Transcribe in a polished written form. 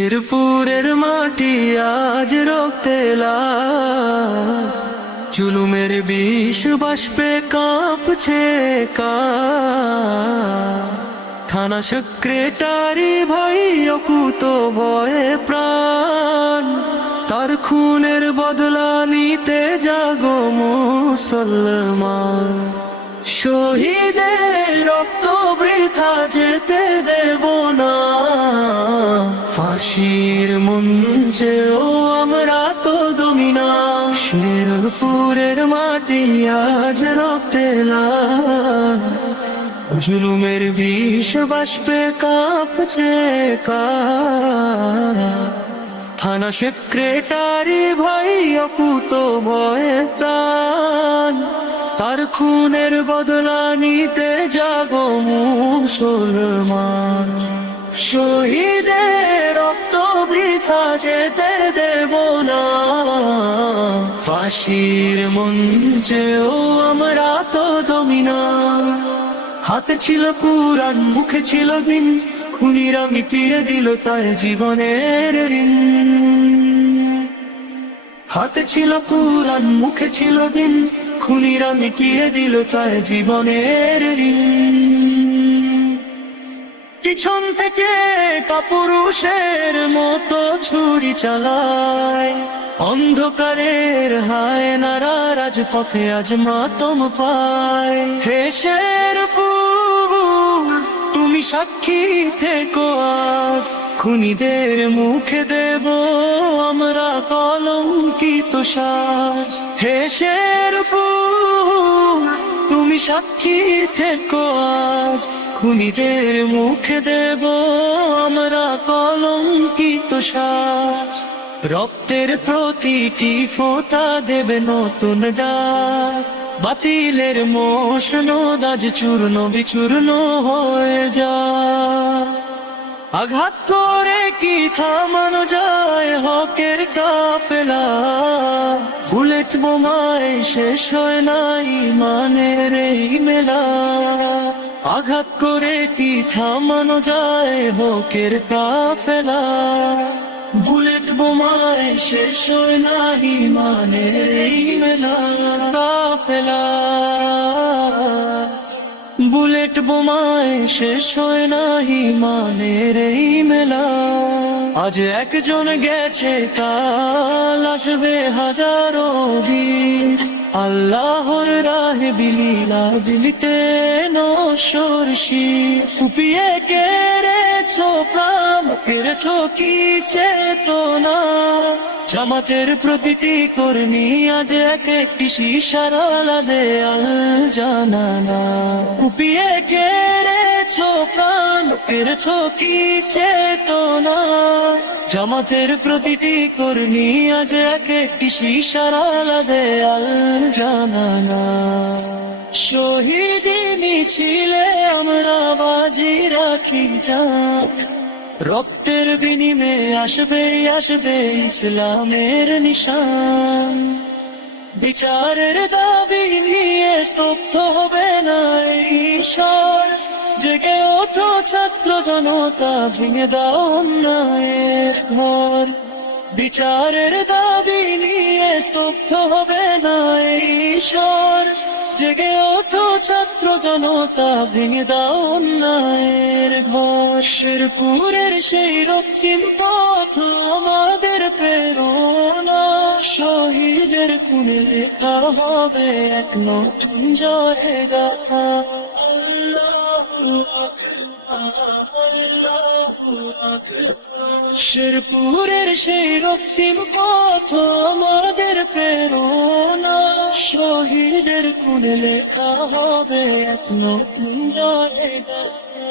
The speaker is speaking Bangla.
শেরপুরের মাটি আজ রক্তে লাল, জুলুমের বিষ বাষ্পে কাঁপছে থানা সেক্রেটারি ভাই অকুত ভয়ে প্রাণ, তার খুনের বদলা নিতে জাগো মুসলমান। শহীদের রক্ত বৃথা যেতে দেব না, ফাঁসির মঞ্চেও আমরা তো দমি না। শেরপুরের মাটি আজ রক্তে লাল, জুলুমের বিষ বাষ্পে কাঁপছে থানা সেক্রেটারি ভাই অকুত ভয়ে প্রাণ, তার খুনের বদলা নিতে জাগো মুসলমান। শহীদের রক্ত বৃথা যেতে দেব না, ফাঁসির মঞ্চেও আমরা তো দমি না। হাতে ছিল কুরআন, মুখে ছিল দিন, খুনিরা মিটিয়ে দিল তার জীবনের ঋণ। হাতে ছিল কুরআন, মুখে ছিল দিন, খুনিরা মিটিয়ে দিল তার জীবনের ঋণ। পিছন থেকে কাপুরুষের মতো ছুরি চালায়, অন্ধকারের হায়নারা রাজপথে আজ মাতম পায়। হে শেরপুর তুমি সাক্ষী থেকো আজ, খুনিদের মুখে দেব আমরা কলঙ্কিত সাজ। হে শেরপুর তুমি সাক্ষী থেকো আজ, খুনিদের মুখে দেব আমরা কলঙ্কিত সাজ। রক্তের প্রতিটি ফোঁটা দেবে নতুন ডাক, বাতিলের মসনদ আজ চূর্ণ বিচূর্ণ হয়ে যায়। আঘাত করে কি থামানো যায় হকের কাফেলা, বুলেট বোমায় শেষ হয় না ঈমানের এই মেলা। আঘাত করে কি থামানো যায় হকের কাফেলা, বুলেট বোমায় শেষ হয় না ঈমানের এই মেলা। কাফেলা বুলেট বোমায় শেষ হয় না ঈমানের এই মেলা। আজ একজন গেছে কাল আসবে হাজারো বীর, আল্লাহর রাহে বিলীলা বিলিতে নশ্বর শির। কুপিয়ে কেড়েছো প্রাণ, কেড়েছো কি চেতনা, জামাতের প্রতিটি কর্মী আজ এক একটি শিশার আলা দেয়াল জানানা। কুপিয়ে কেড়েছো প্রাণ, কেড়েছো কি চেতনা, জামাতের প্রতিটি কর্মী আজ এক একটি শিশার আলা দেয়াল জানানা। শহীদি মিছিলে আমরা বাজি রাখি জান, রক্তের বিনিময়ে আসবে আসবে ইসলামের নিশান। বিচারের দাবি নিয়ে স্তব্ধ হবে না ঈশ্বর, জেগে ওঠো ছাত্র জনতা, ভেঙে দাও অন্যায়ের ঘর। বিচারের দাবি নিয়ে স্তব্ধ হবে না ঈশ্বর, জেগে ওঠো ছাত্র জনতা, ভেঙে দাও অন্যায়ের ঘর। শেরপুরের সেই রক্তিম পথ আমাদের প্রেরণা, শহীদের খুনে লেখা হবে এক নতুন জয়ের গাথা। শেরপুরের সেই রক্তিম পথ আমাদের প্রেরণা, শহীদের খুনে লেখা হবে এক নতুন জয়ের গাথা।